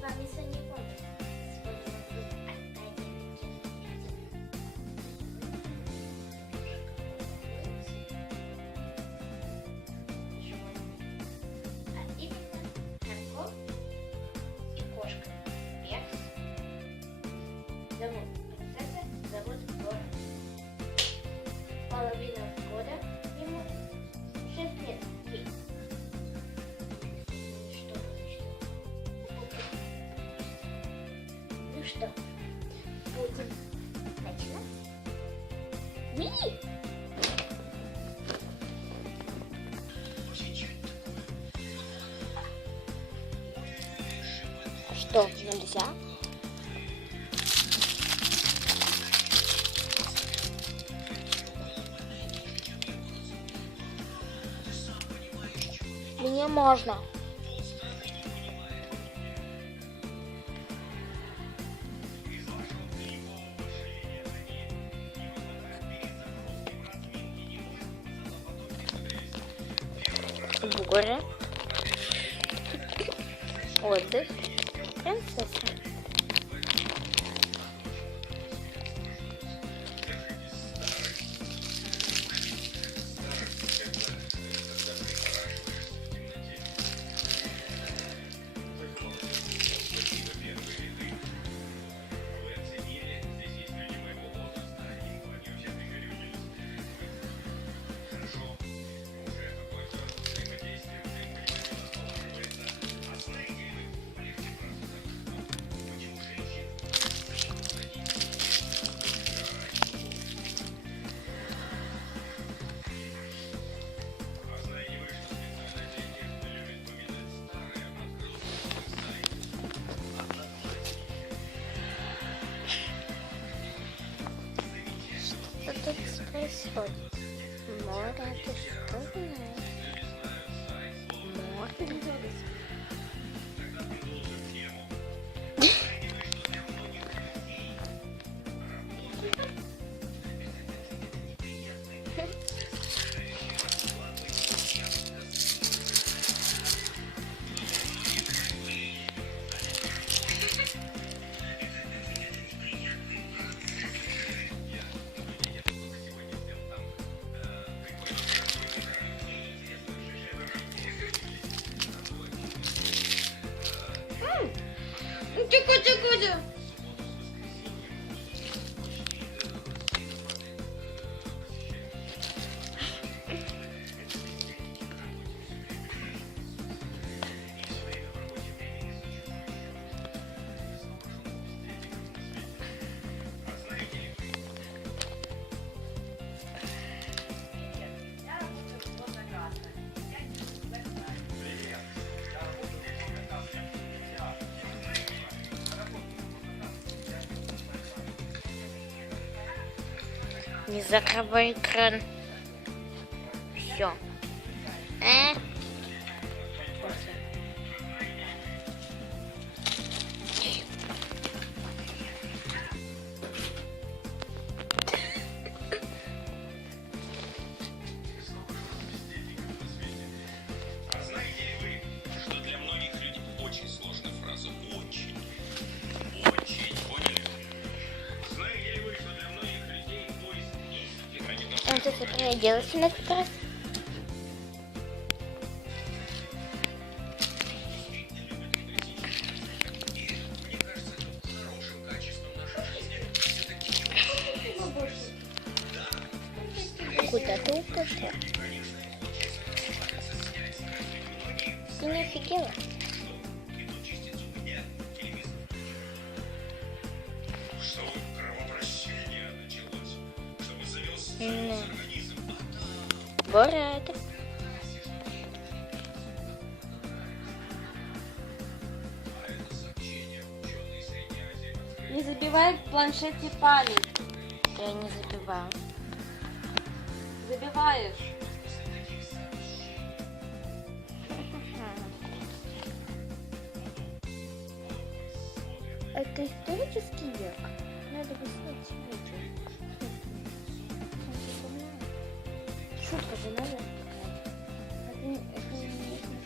с вами сегодня Оля. Сегодня у нас будет опять а именно морковь и кошка. Перс. Зовут принцесса, зовут Флора. Половина года ему 6 лет. Ей. Ну что, будем начинать? Ми! Что, нельзя? Мне можно. Буря. Отдых. Принцесса. Что тут происходит? Море, ты что знаешь? Море? Тихо. Не закрывай экран. Все. Что ты переоделась на этот раз? Куда ты упала? Ты не офигела? Порядок. Не забивай в планшете память. Я не забиваю. Забиваешь. Это исторический век. Надо бы снять видео. Шутка же, наверное. Это не смешно.